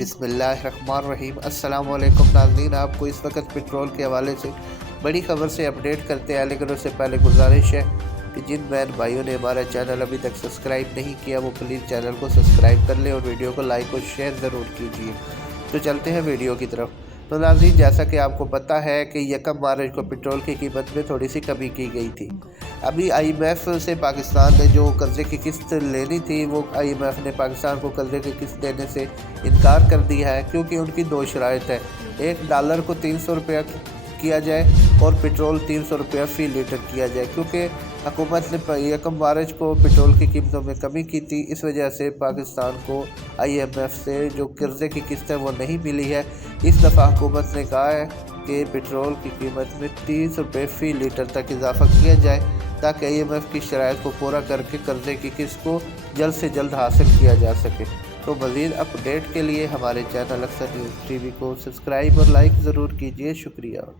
बिस्मिल्लाहिर्रहमानिर्रहीम। अस्सलाम वालेकुम नाज़रीन, आपको इस वक्त पेट्रोल के हवाले से बड़ी खबर से अपडेट करते हैं, लेकिन उससे पहले गुजारिश है कि जिन बहन भाइयों ने हमारा चैनल अभी तक सब्सक्राइब नहीं किया वो प्लीज़ चैनल को सब्सक्राइब कर लें और वीडियो को लाइक और शेयर ज़रूर कीजिए। तो चलते हैं वीडियो की तरफ। तो नाज़रीन, जैसा कि आपको पता है कि 1 मार्च को पेट्रोल की कीमत में थोड़ी सी कमी की गई थी। अभी IMF से पाकिस्तान ने जो कर्ज़े की किस्त लेनी थी, वो IMF ने पाकिस्तान को कर्ज़े की किस्त देने से इनकार कर दिया है, क्योंकि उनकी दो शराइत है। $1 को 300 रुपया किया जाए और पेट्रोल 300 रुपया फ़ी लीटर किया जाए, क्योंकि हुकूमत ने 1 मार्च को पेट्रोल की कीमतों में कमी की थी। इस वजह से पाकिस्तान को IMF से जो कर्ज़े की किस्त है वो नहीं मिली है। इस दफ़ा हुकूमत ने कहा है कि पेट्रोल की कीमत में 30 रुपये फ़ी लीटर तक इजाफ़ा किया जाए, ताकि IMF की शराइत को पूरा करके कर्ज़े की किस्त को जल्द से जल्द हासिल किया जा सके। तो मज़ीद अपडेट के लिए हमारे चैनल अक्सर न्यूज़ TV को सब्सक्राइब और लाइक ज़रूर कीजिए। शुक्रिया।